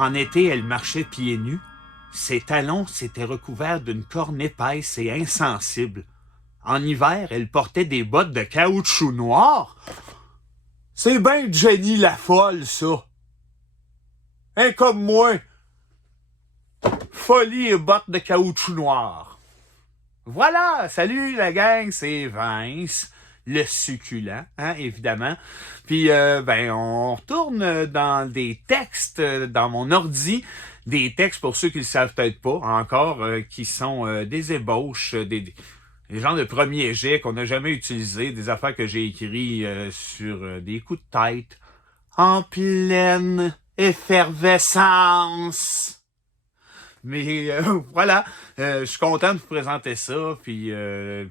En été, elle marchait pieds nus. Ses talons s'étaient recouverts d'une corne épaisse et insensible. En hiver, elle portait des bottes de caoutchouc noir. C'est ben Jenny la folle, ça. Hein, comme moi. Folie et bottes de caoutchouc noir. Voilà, salut la gang, c'est Vince, le succulent, hein, évidemment. Puis, on retourne dans des textes, dans mon ordi, des textes, pour ceux qui le savent peut-être pas encore, qui sont des ébauches, des genres de premiers jets qu'on n'a jamais utilisés, des affaires que j'ai écrits sur des coups de tête, en pleine effervescence. Mais voilà, je suis content de vous présenter ça, puis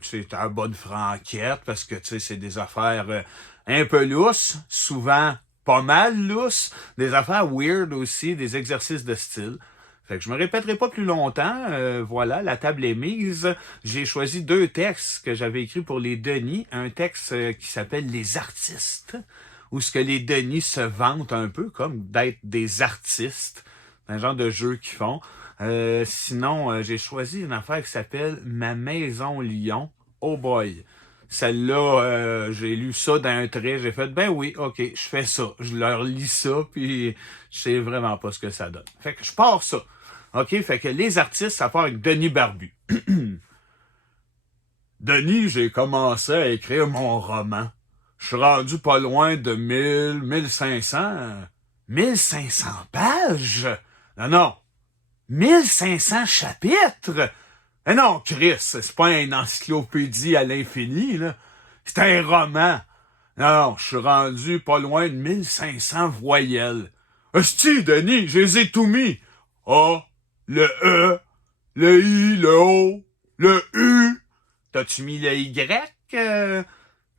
c'est en bonne franquette, parce que tu sais, c'est des affaires un peu lousses, souvent pas mal lousses, des affaires weird aussi, des exercices de style. Fait que je me répéterai pas plus longtemps, voilà, la table est mise. J'ai choisi 2 textes que j'avais écrits pour les Denis, un texte qui s'appelle Les artistes, où ce que les Denis se vantent un peu comme d'être des artistes, un genre de jeu qu'ils font. Sinon, j'ai choisi une affaire qui s'appelle Ma maison Lion. Oh boy! Celle-là, j'ai lu ça d'un trait, j'ai fait, ben oui, ok, je fais ça. Je leur lis ça, puis je sais vraiment pas ce que ça donne. Fait que je pars ça. Ok, fait que les artistes, ça part avec Denis Barbu. Denis, j'ai commencé à écrire mon roman. Je suis rendu pas loin de 1500 pages? Non. 1500 chapitres? Eh non, Chris, c'est pas une encyclopédie à l'infini, là. C'est un roman. Non, je suis rendu pas loin de 1500 voyelles. Hostie, Denis, je les ai tout mis. A, le E, le I, le O, le U. T'as-tu mis le Y? Ben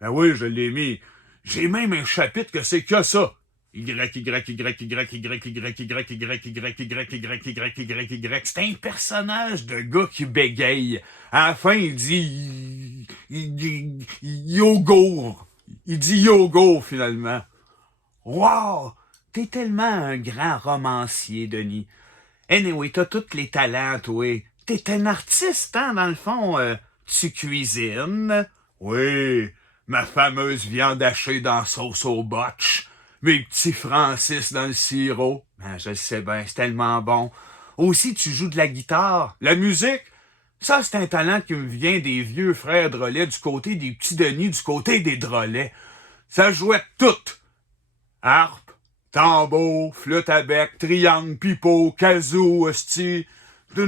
oui, je l'ai mis. J'ai même un chapitre que c'est que ça. C'est un personnage de gars qui bégaye. À la fin, il dit yogourt. Il dit yogourt, finalement. Wow! T'es tellement un grand romancier, Denis. Anyway, t'as tous les talents, toi. T'es un artiste, hein, dans le fond. Tu cuisines. Oui, ma fameuse viande hachée dans sauce au botch. Mes petits Francis dans le sirop. Ben, je le sais bien, c'est tellement bon. Aussi, tu joues de la guitare. La musique, ça, c'est un talent qui me vient des vieux frères Drolet du côté des petits Denis, du côté des Drolets. Ça jouait tout. Harpe, tambour, flûte à bec, triangle, pipeau, kazoo, hostie. Tout en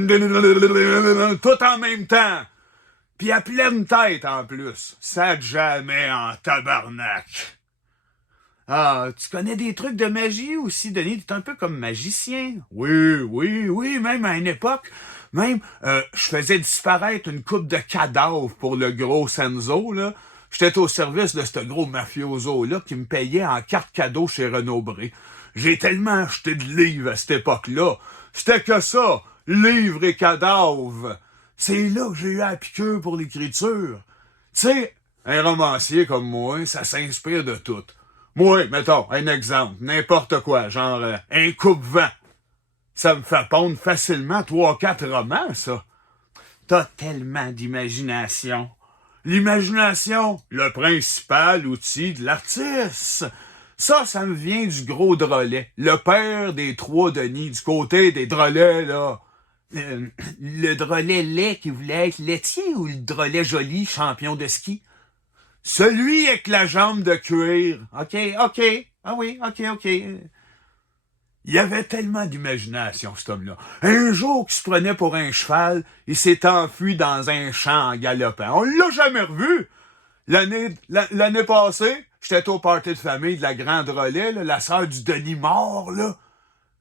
même temps. Puis à pleine tête en plus. Ça jamais en tabarnak. Ah, tu connais des trucs de magie aussi, Denis? T'es un peu comme magicien. Oui, même à une époque. Même, je faisais disparaître une coupe de cadavres pour le gros Senzo, là. J'étais au service de ce gros mafioso-là qui me payait en carte cadeau chez Renaud-Bré. J'ai tellement acheté de livres à cette époque-là. C'était que ça, livres et cadavres. C'est là que j'ai eu la piqûre pour l'écriture. Tu sais, un romancier comme moi, ça s'inspire de tout. Moi, mettons, un exemple, n'importe quoi, genre un coupe-vent. Ça me fait pondre facilement 3-4 romans, ça. T'as tellement d'imagination. L'imagination, le principal outil de l'artiste. Ça me vient du gros Drolet, le père des 3 Denis, du côté des Drolets, là. Le Drolet laid qui voulait être laitier ou le Drolet joli, champion de ski? Celui avec la jambe de cuir. OK. Ah oui, OK. Il y avait tellement d'imagination, cet homme-là. Un jour qu'il se prenait pour un cheval, il s'est enfui dans un champ en galopant. On l'a jamais revu. L'année passée, j'étais au party de famille de la grande relais, là, la sœur du Denis mort, là.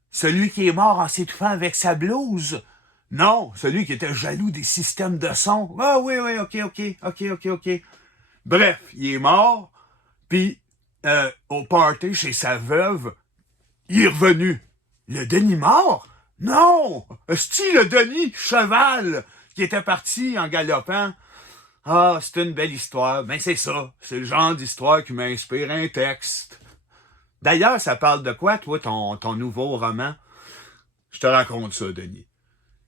Celui qui est mort en s'étouffant avec sa blouse. Non, celui qui était jaloux des systèmes de son. Ah oui, OK. Bref, il est mort, puis au party chez sa veuve, il est revenu. Le Denis mort? Non! C'est-tu le Denis cheval qui était parti en galopant? Ah, c'est une belle histoire. Ben c'est ça, c'est le genre d'histoire qui m'inspire un texte. D'ailleurs, ça parle de quoi, toi, ton nouveau roman? Je te raconte ça, Denis.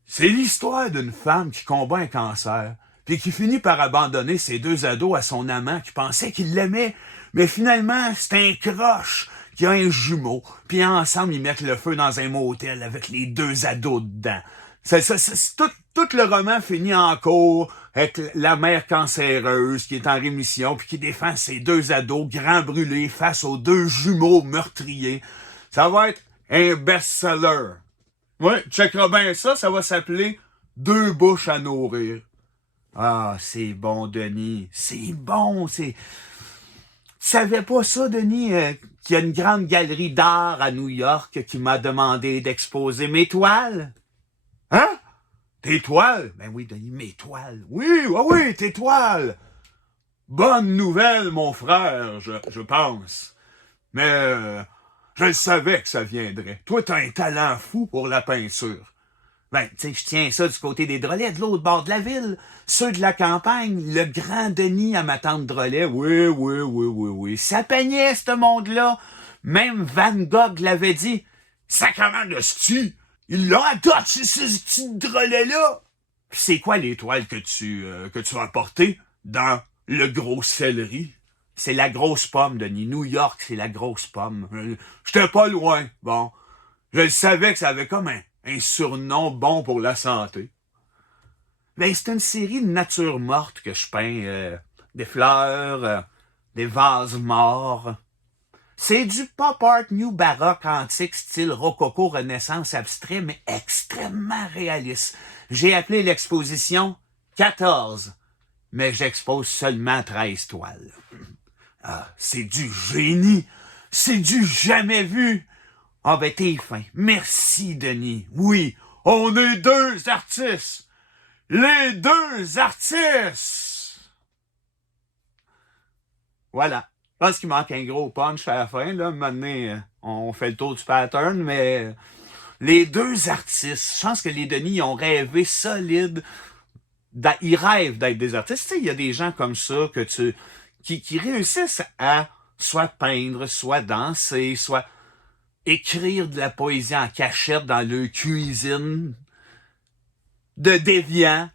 C'est l'histoire d'une femme qui combat un cancer, puis qui finit par abandonner ses 2 ados à son amant qui pensait qu'il l'aimait, mais finalement, c'est un croche qui a un jumeau, puis ensemble, ils mettent le feu dans un motel avec les 2 ados dedans. Tout le roman finit en cours avec la mère cancéreuse qui est en rémission puis qui défend ses 2 ados grands brûlés face aux 2 jumeaux meurtriers. Ça va être un best-seller. Ouais, checkera bien ça, ça va s'appeler 2 bouches à nourrir. Ah, c'est bon, Denis. C'est bon, c'est... Tu savais pas ça, Denis, qu'il y a une grande galerie d'art à New York qui m'a demandé d'exposer mes toiles? Hein? Tes toiles? Ben oui, Denis, mes toiles. Oui, oui, tes toiles. Bonne nouvelle, mon frère, je pense. Mais je le savais que ça viendrait. Toi, t'as un talent fou pour la peinture. Ben, tu sais, je tiens ça du côté des Drolets, de l'autre bord de la ville. Ceux de la campagne, le grand Denis à ma tante Drolet. Oui. Ça peignait, ce monde-là. Même Van Gogh l'avait dit. Sacrement de sti. Il l'a attaché, ce petit Drolet-là. C'est quoi l'étoile que tu as portée dans le gros céleri? C'est la grosse pomme, Denis. New York, c'est la grosse pomme. J'étais pas loin. Bon. Je le savais que ça avait comme un surnom bon pour la santé. Ben, c'est une série de nature morte que je peins. Des fleurs, des vases morts. C'est du pop art new baroque antique style rococo renaissance abstrait, mais extrêmement réaliste. J'ai appelé l'exposition 14, mais j'expose seulement 13 toiles. Ah, c'est du génie! C'est du jamais vu! Ah ben t'es fin. Merci, Denis. Oui, on est 2 artistes. Les 2 artistes! Voilà. Je pense qu'il manque un gros punch à la fin. Là. Maintenant, on fait le tour du pattern, mais les 2 artistes, je pense que les Denis ont rêvé solide. Ils rêvent d'être des artistes. Tu sais, il y a des gens comme ça qui réussissent à soit peindre, soit danser, soit écrire de la poésie en cachette dans leur cuisine de déviants,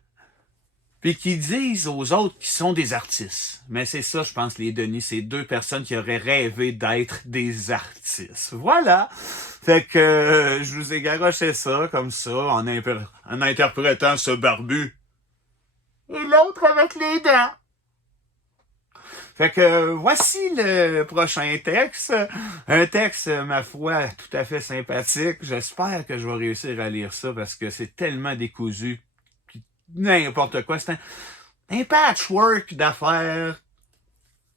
puis qui disent aux autres qu'ils sont des artistes. Mais c'est ça, je pense, les Denis, c'est 2 personnes qui auraient rêvé d'être des artistes. Voilà. Fait que je vous ai garoché ça, comme ça, en interprétant ce barbu. Et l'autre avec les dents. Fait que voici le prochain texte. Un texte, ma foi, tout à fait sympathique. J'espère que je vais réussir à lire ça parce que c'est tellement décousu. Puis n'importe quoi. C'est un patchwork d'affaires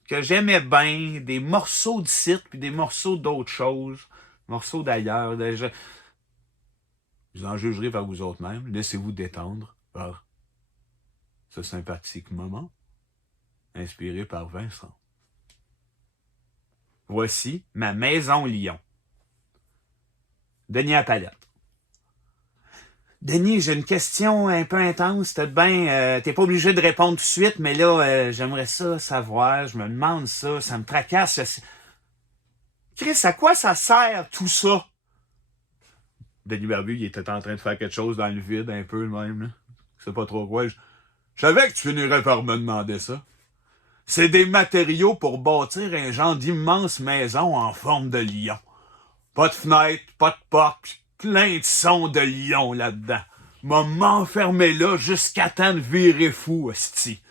que j'aimais bien. Des morceaux de site puis des morceaux d'autres choses. Morceaux d'ailleurs. Vous en jugerez par vous autres mêmes. Laissez-vous détendre par ce sympathique moment. Inspiré par Vincent. Voici ma maison Lyon. Denis à palette. Denis, j'ai une question un peu intense. T'es pas obligé de répondre tout de suite, mais là, j'aimerais ça savoir. Je me demande ça me tracasse. Chris, à quoi ça sert tout ça? Denis Barbu, il était en train de faire quelque chose dans le vide, un peu même. Là. Je sais pas trop quoi. Je savais que tu finirais par me demander ça. C'est des matériaux pour bâtir un genre d'immense maison en forme de lion. Pas de fenêtre, pas de porte, plein de sons de lion là-dedans. M'enfermer là jusqu'à temps de virer fou, hostie.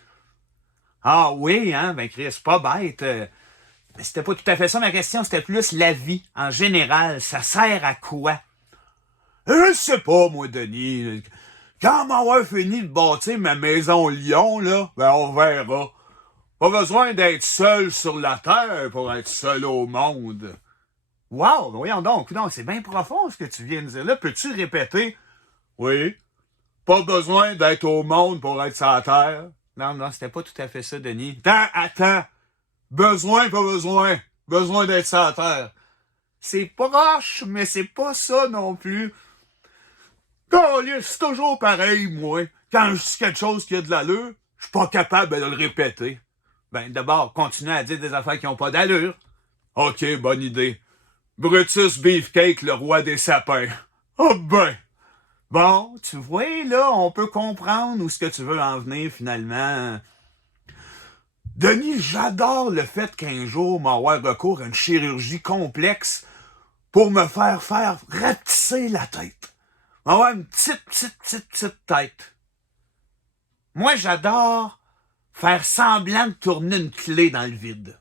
Ah oui, hein, ben Chris, pas bête. Mais c'était pas tout à fait ça ma question, c'était plus la vie, en général. Ça sert à quoi? Je sais pas, moi, Denis. Quand m'avoir fini de bâtir ma maison lion, là, ben on verra. Pas besoin d'être seul sur la terre pour être seul au monde. Wow, voyons donc, c'est bien profond ce que tu viens de dire là. Peux-tu répéter? Oui. Pas besoin d'être au monde pour être sur la terre. Non, c'était pas tout à fait ça, Denis. Attends. Besoin, pas besoin. Besoin d'être sur la terre. C'est proche, mais c'est pas ça non plus. C'est toujours pareil, moi. Quand je dis quelque chose qui a de l'allure, je suis pas capable de le répéter. Ben, d'abord, continuez à dire des affaires qui n'ont pas d'allure. OK, bonne idée. Brutus Beefcake, le roi des sapins. Oh ben! Bon, tu vois, là, on peut comprendre où ce que tu veux en venir, finalement. Denis, j'adore le fait qu'un jour, m'avoir recours à une chirurgie complexe pour me faire rapetisser la tête. Avoir une petite tête. Moi, j'adore faire semblant de tourner une clé dans le vide.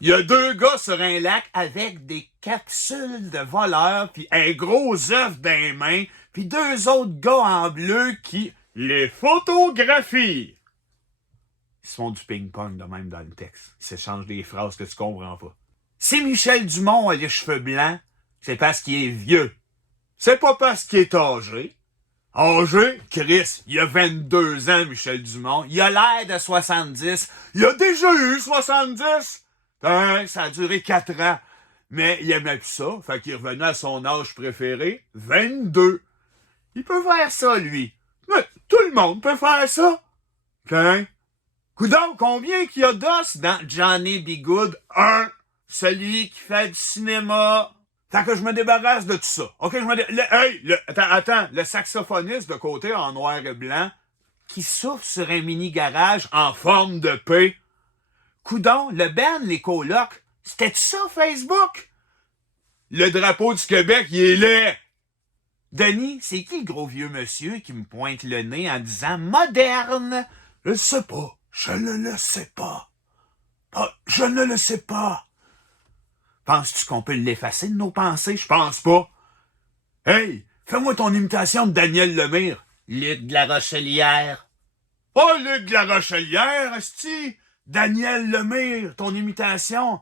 Il y a 2 gars sur un lac avec des capsules de voleurs, puis un gros œuf dans les mains, puis 2 autres gars en bleu qui les photographient. Ils se font du ping-pong de même dans le texte. Ils s'échangent des phrases que tu comprends pas. Si Michel Dumont a les cheveux blancs, c'est parce qu'il est vieux. C'est pas parce qu'il est âgé. Âgé, Chris, il a 22 ans, Michel Dumont. Il a l'air de 70. Il a déjà eu 70. Ça a duré 4 ans. Mais il aimait plus ça. Fait qu'il est revenu à son âge préféré, 22. Il peut faire ça, lui. Mais tout le monde peut faire ça. Hein? Coudonc, combien qu'il y a d'os dans Johnny B. Good 1? Celui qui fait du cinéma. Fait que je me débarrasse de tout ça. OK, attends, le saxophoniste de côté en noir et blanc qui souffle sur un mini-garage en forme de P. Coudon, le band, les colocs, c'était ça, Facebook? Le drapeau du Québec, il est laid. Denis, c'est qui le gros vieux monsieur qui me pointe le nez en disant « moderne » ? Je le sais pas. Je ne le sais pas. Je ne le sais pas. Penses-tu qu'on peut l'effacer de nos pensées? Je pense pas. Hey, fais-moi ton imitation de Daniel Lemire. Luc de la Rochelière. Oh, Luc de la Rochelière, esti! Daniel Lemire, ton imitation.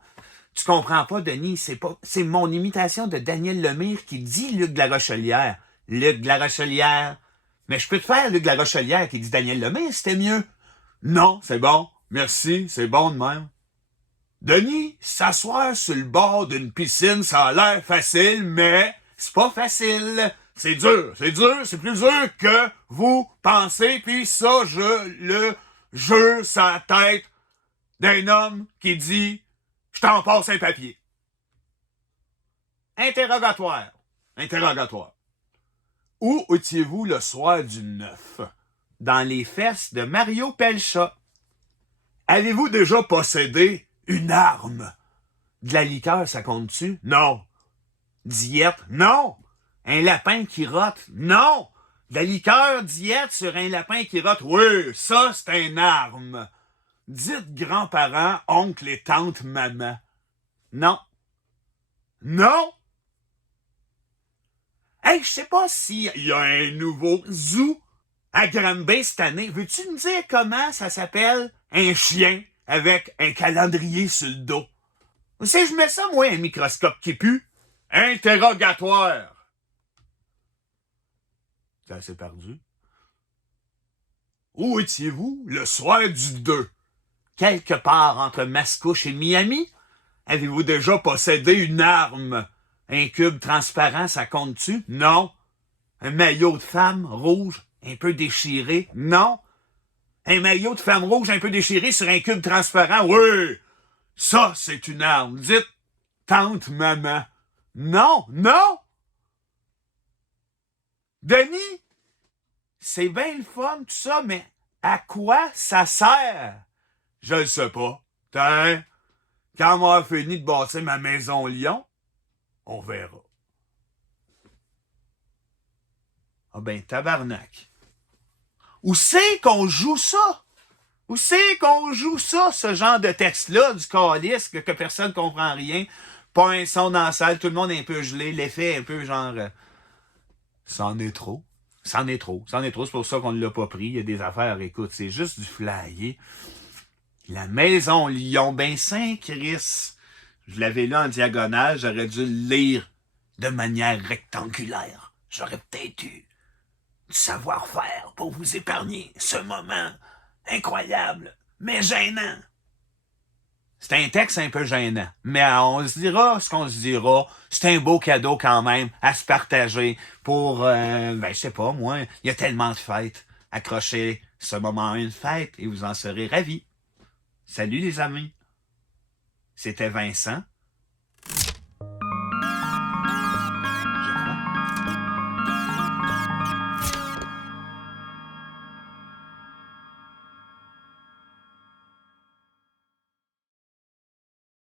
Tu comprends pas, Denis, c'est mon imitation de Daniel Lemire qui dit Luc de la Rochelière. Luc de la Rochelière. Mais je peux te faire Luc de la Rochelière qui dit Daniel Lemire, c'était mieux. Non, c'est bon. Merci, c'est bon de même. Denis, s'asseoir sur le bord d'une piscine, ça a l'air facile, mais c'est pas facile. C'est dur, c'est plus dur que vous pensez, puis ça, je le jure sa tête d'un homme qui dit « Je t'en passe un papier ». Interrogatoire. Où étiez-vous le soir du 9? Dans les fesses de Mario Pelcha. Avez-vous déjà possédé une arme? De la liqueur, ça compte-tu? Non. Diète? Non. Un lapin qui rote? Non. De la liqueur, diète sur un lapin qui rote? Oui, ça, c'est une arme. Dites grands-parents, oncles et tantes, maman. Non. Non. Hey, je sais pas s'il y a un nouveau zoo à Granby cette année. Veux-tu me dire comment ça s'appelle un chien avec un calendrier sur le dos? Si je mets ça, moi, un microscope qui pue. Interrogatoire. C'est assez perdu. Où étiez-vous le soir du 2? Quelque part entre Mascouche et Miami? Avez-vous déjà possédé une arme? Un cube transparent, ça compte-tu? Non. Un maillot de femme rouge, un peu déchiré? Non. Un maillot de femme rouge un peu déchiré sur un cube transparent? Oui. Ça, c'est une arme. Dites, tante, maman. Non, non. Denis, c'est bien le fun, tout ça, mais à quoi ça sert? Je le sais pas. Tiens, quand on aura fini de bâtir ma maison Lyon, on verra. Ah ben, tabarnak. Où c'est qu'on joue ça? Où c'est qu'on joue ça, ce genre de texte-là, du calice, que personne ne comprend rien? Pas un son dans la salle, tout le monde est un peu gelé, l'effet est un peu genre... C'en est trop. C'est pour ça qu'on ne l'a pas pris. Il y a des affaires, écoute, c'est juste du flyer. La maison Lyon, ben Saint-Chris. Je l'avais lu en diagonale, j'aurais dû le lire de manière rectangulaire. J'aurais peut-être eu du savoir-faire pour vous épargner ce moment incroyable, mais gênant. C'est un texte un peu gênant, mais on se dira ce qu'on se dira. C'est un beau cadeau quand même à se partager pour, je sais pas moi, il y a tellement de fêtes. Accrochez ce moment à une fête et vous en serez ravis. Salut les amis. C'était Vincent